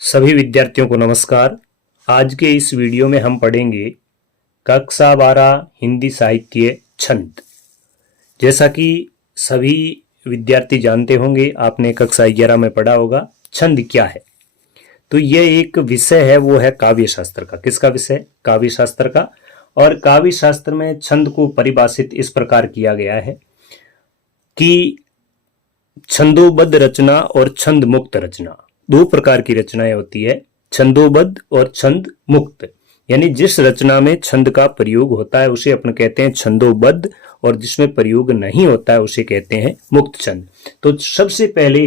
सभी विद्यार्थियों को नमस्कार। आज के इस वीडियो में हम पढ़ेंगे कक्षा 12 हिंदी साहित्य छंद। जैसा कि सभी विद्यार्थी जानते होंगे, आपने कक्षा 11 में पढ़ा होगा छंद क्या है। तो यह एक विषय है, वो है काव्य शास्त्र का। किसका विषय? काव्य शास्त्र का। और काव्य शास्त्र में छंद को परिभाषित इस प्रकार किया गया है कि छंदोबद्ध रचना और छंद मुक्त रचना, दो प्रकार की रचनाएं होती है, छंदोबद्ध और छंद मुक्त। यानी जिस रचना में छंद का प्रयोग होता है उसे अपन कहते हैं छंदोबद्ध, और जिसमें प्रयोग नहीं होता है उसे कहते हैं मुक्त छंद। तो सबसे पहले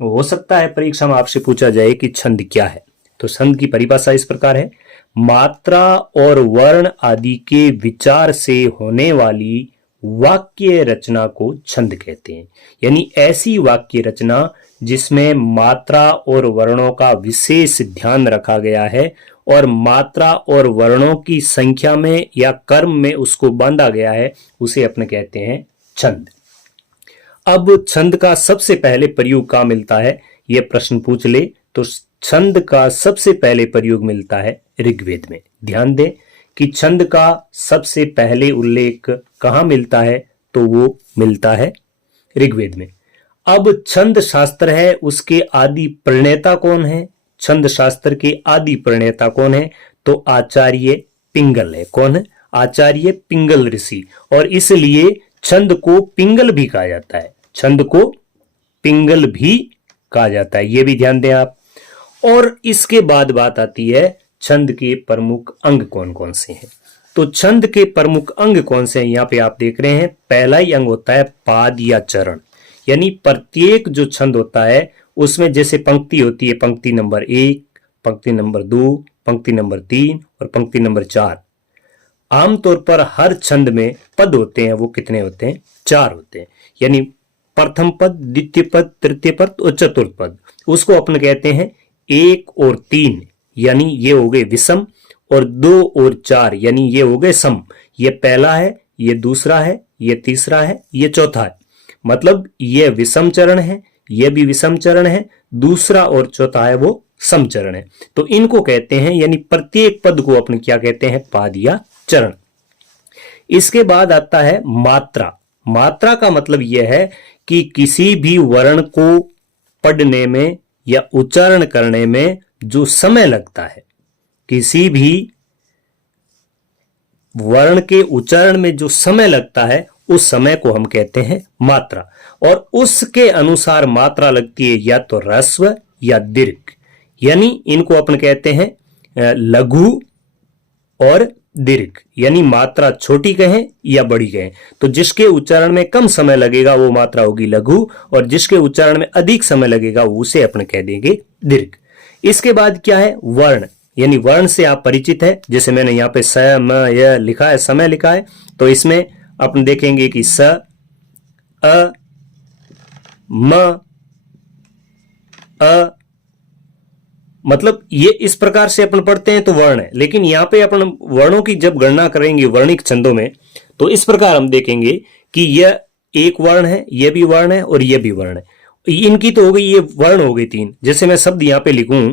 हो सकता है परीक्षा में आपसे पूछा जाए कि छंद क्या है। तो छंद की परिभाषा इस प्रकार है: मात्रा और वर्ण आदि के विचार से होने वाली वाक्य रचना को छंद कहते हैं। यानी ऐसी वाक्य रचना जिसमें मात्रा और वर्णों का विशेष ध्यान रखा गया है और मात्रा और वर्णों की संख्या में या क्रम में उसको बांधा गया है, उसे अपन कहते हैं छंद। अब छंद का सबसे पहले प्रयोग कहाँ मिलता है, यह प्रश्न पूछ ले तो छंद का सबसे पहले प्रयोग मिलता है ऋग्वेद में। ध्यान दें कि छंद का सबसे पहले उल्लेख कहाँ मिलता है, तो वो मिलता है ऋग्वेद में। अब छंद शास्त्र है, उसके आदि प्रणेता कौन है? छंद शास्त्र के आदि प्रणेता कौन है? तो आचार्य पिंगल है। कौन है? आचार्य पिंगल ऋषि। और इसलिए छंद को पिंगल भी कहा जाता है। छंद को पिंगल भी कहा जाता है, यह भी ध्यान दें आप। और इसके बाद बात आती है छंद के प्रमुख अंग कौन कौन से हैं। तो छंद के प्रमुख अंग कौन से हैं, यहां पे आप देख रहे हैं। पहला ही अंग होता है पाद या चरण। यानी प्रत्येक जो छंद होता है उसमें जैसे पंक्ति होती है, पंक्ति नंबर 1, पंक्ति नंबर 2, पंक्ति नंबर 3 और पंक्ति नंबर 4। आमतौर पर हर छंद में पद होते हैं, वो कितने होते हैं? 4 होते हैं। यानी प्रथम पद, द्वितीय पद, तृतीय पद और चतुर्थ पद, उसको अपन कहते हैं 1 और 3, यानी ये हो गए विषम, और 2 और 4 यानी ये हो गए सम। ये पहला है, ये दूसरा है, ये तीसरा है, ये चौथा है। मतलब ये विषम चरण है, ये भी विषम चरण है, दूसरा और चौथा है वो सम चरण है। तो इनको कहते हैं, यानी प्रत्येक पद को अपन क्या कहते हैं? पाद या चरण। इसके बाद आता है मात्रा। मात्रा का मतलब यह है कि किसी भी वर्ण को पढ़ने में या उच्चारण करने में जो समय लगता है, किसी भी वर्ण के उच्चारण में जो समय लगता है, उस समय को हम कहते हैं मात्रा। और उसके अनुसार मात्रा लगती है या तो ह्रस्व या दीर्घ। यानी इनको अपन कहते हैं लघु और दीर्घ। यानी मात्रा छोटी कहें या बड़ी कहें, तो जिसके उच्चारण में कम समय लगेगा वो मात्रा होगी लघु, और जिसके उच्चारण में अधिक समय लगेगा उसे अपन कह देंगे दीर्घ। इसके बाद क्या है? वर्ण। यानी वर्ण से आप परिचित है। जैसे मैंने यहाँ पे स, म, य लिखा है, समय लिखा है, तो इसमें अपन देखेंगे कि स, अ, म, अ, मतलब ये इस प्रकार से अपन पढ़ते हैं तो वर्ण है। लेकिन यहां पे अपन वर्णों की जब गणना करेंगे वर्णिक छंदों में, तो इस प्रकार हम देखेंगे कि यह एक वर्ण है, यह भी वर्ण है और यह भी वर्ण है। इनकी तो हो गई, ये वर्ण हो गई 3। जैसे मैं शब्द यहां पे लिखूं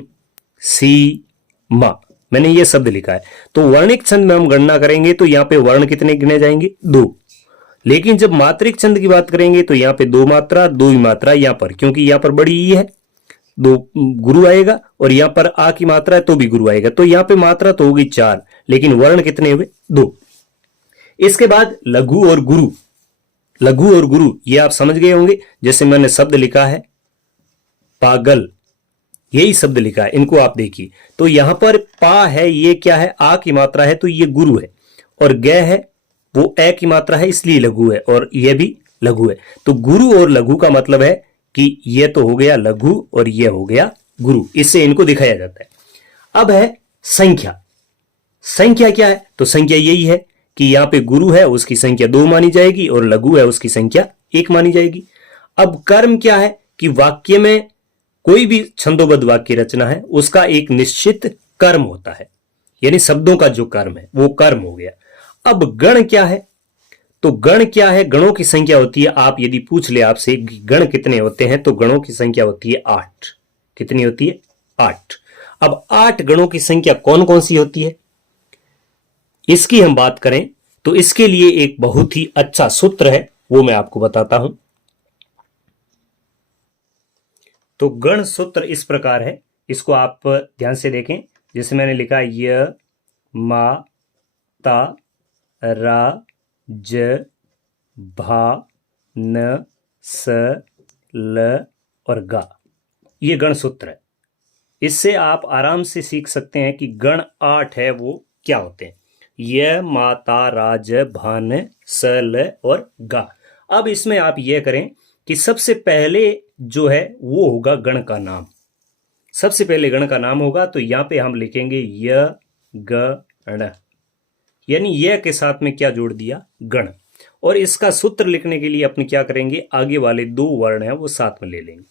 सी मा, मैंने ये शब्द लिखा है, तो वर्णिक छंद में हम गणना करेंगे तो यहां पे वर्ण कितने गिने जाएंगे? 2। लेकिन जब मात्रिक छंद की बात करेंगे तो यहां पे 2 मात्रा, 2 ही मात्रा यहां पर, क्योंकि यहां पर बड़ी ई है, 2 गुरु आएगा, और यहां पर आ की मात्रा है तो भी गुरु आएगा। तो यहां पे मात्रा तो होगी 4, लेकिन वर्ण कितने हुए? 2। इसके बाद लघु और गुरु। लघु और गुरु ये आप समझ गए होंगे। जैसे मैंने शब्द लिखा है पागल, यही शब्द लिखा है, इनको आप देखिए। तो यहां पर पा है, ये क्या है? आ की मात्रा है तो ये गुरु है, और ग है वो ए की मात्रा है इसलिए लघु है, और यह भी लघु है। तो गुरु और लघु का मतलब है कि यह तो हो गया लघु और यह हो गया गुरु, इससे इनको दिखाया जाता है। अब है संख्या। संख्या क्या है? तो संख्या यही है कि यहां पे गुरु है, उसकी संख्या 2 मानी जाएगी, और लघु है, उसकी संख्या 1 मानी जाएगी। अब कर्म क्या है? कि वाक्य में कोई भी छंदोबद्ध वाक्य रचना है, उसका एक निश्चित कर्म होता है, यानी शब्दों का जो कर्म है वो कर्म हो गया। अब गण क्या है? तो गण क्या है? गणों की संख्या होती है, आप यदि पूछ ले आपसे गण कितने होते हैं, तो गणों की संख्या होती है 8। कितनी होती है? 8। अब 8 गणों की संख्या कौन कौन सी होती है, इसकी हम बात करें तो इसके लिए एक बहुत ही अच्छा सूत्र है, वो मैं आपको बताता हूं। तो गण सूत्र इस प्रकार है, इसको आप ध्यान से देखें। जैसे मैंने लिखा य मा ता रा ज भा न स ल और गा, ये गण सूत्र है। इससे आप आराम से सीख सकते हैं कि गण 8 है वो क्या होते हैं। य माता राज भान स ल और गा। अब इसमें आप यह करें कि सबसे पहले जो है वो होगा गण का नाम। सबसे पहले गण का नाम होगा, तो यहां पे हम लिखेंगे य ग ण, यानी यह के साथ में क्या जोड़ दिया, गण। और इसका सूत्र लिखने के लिए अपने क्या करेंगे, आगे वाले 2 वर्ण हैं वो साथ में ले लेंगे।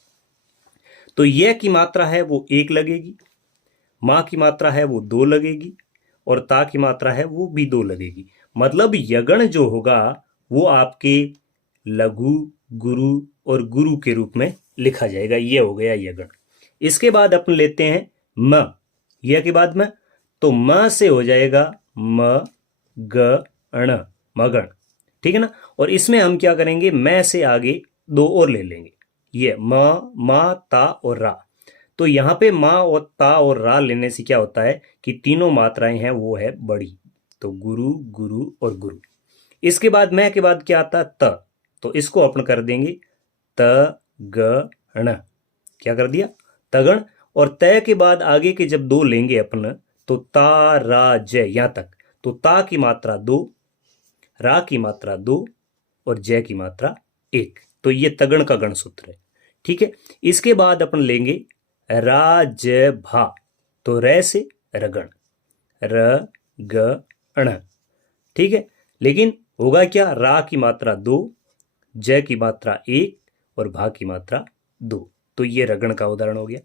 तो यह की मात्रा है वो 1 लगेगी, मां की मात्रा है वो 2 लगेगी, और ता की मात्रा है वो भी 2 लगेगी। मतलब यगण जो होगा वो आपके लघु, गुरु और गुरु के रूप में लिखा जाएगा। ये हो गया यगण। इसके बाद अपन लेते हैं म, यह के बाद में, तो म से हो जाएगा म ग ण, मगण, ठीक है ना। और इसमें हम क्या करेंगे, मैं से आगे 2 और ले लेंगे, ये म, मा, ता और रा। तो यहां पे मां और ता और रा लेने से क्या होता है कि तीनों मात्राएं हैं वो है बड़ी, तो गुरु, गुरु और गुरु। इसके बाद मैं के बाद क्या आता है, त, तो इसको अपन कर देंगे त ग ण, क्या कर दिया, तगण। और तय के बाद आगे के जब 2 लेंगे अपन, तो ता रा जय यहां तक, तो ता की मात्रा 2, रा की मात्रा 2 और जय की मात्रा 1। तो ये तगण का गण सूत्र है, ठीक है। इसके बाद अपन लेंगे रा ज भा, तो रे से रगण, र ग ण, ठीक है। लेकिन होगा क्या, रा की मात्रा 2, जय की मात्रा 1 और भा की मात्रा 2। तो ये रगण का उदाहरण हो गया।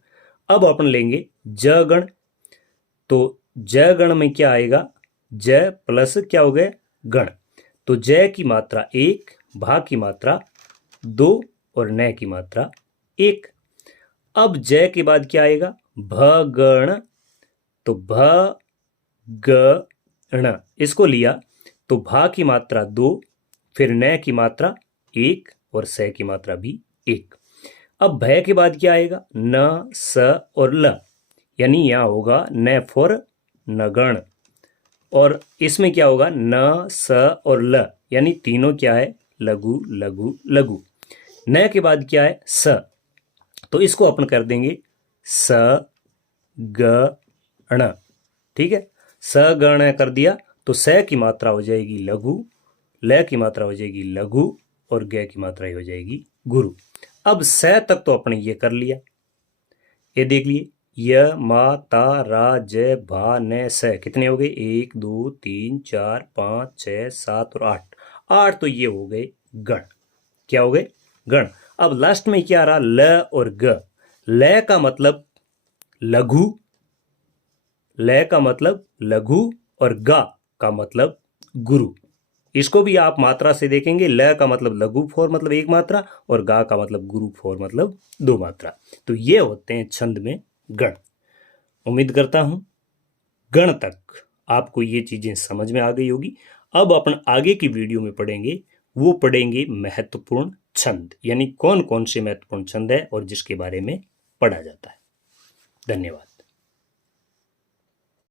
अब अपन लेंगे ज गण, तो ज गण में क्या आएगा, ज प्लस क्या हो गया, गण। तो जय की मात्रा 1, भा की मात्रा 2 और न की मात्रा 1। अब जय के बाद क्या आएगा, भगण, तो भ ग ण, इसको लिया तो भा की मात्रा 2, फिर न की मात्रा 1 और स की मात्रा भी 1। अब भय के बाद क्या आएगा, न स और ल, यानी यहां होगा न फॉर नगण। और इसमें क्या होगा, न स और ल, यानी तीनों क्या है, लघु लघु लघु। न के बाद क्या है, स, तो इसको अपन कर देंगे स ग ण, ठीक है। स गण कर दिया तो स की मात्रा हो जाएगी लघु, ल की मात्रा हो जाएगी लघु और ग की मात्रा हो जाएगी गुरु। अब स तक तो अपने ये कर लिया, ये देख लिए, य मा ता रा ज भा न स, कितने हो गए, 1 2 3 4 5 6 7 और 8। 8 तो ये हो गए गण, क्या हो गए, गण। अब लास्ट में क्या आ रहा, ल और ग। ल का मतलब लघु, ल का मतलब लघु और गा का मतलब गुरु। इसको भी आप मात्रा से देखेंगे, ल का मतलब लघु फोर मतलब 1 मात्रा और गा का मतलब गुरु फोर मतलब 2 मात्रा। तो ये होते हैं छंद में गण। उम्मीद करता हूं गण तक आपको ये चीजें समझ में आ गई होगी। अब अपन आगे की वीडियो में पढ़ेंगे, वो पढ़ेंगे महत्वपूर्ण छंद, यानी कौन कौन से महत्वपूर्ण छंद है और जिसके बारे में पढ़ा जाता है। धन्यवाद।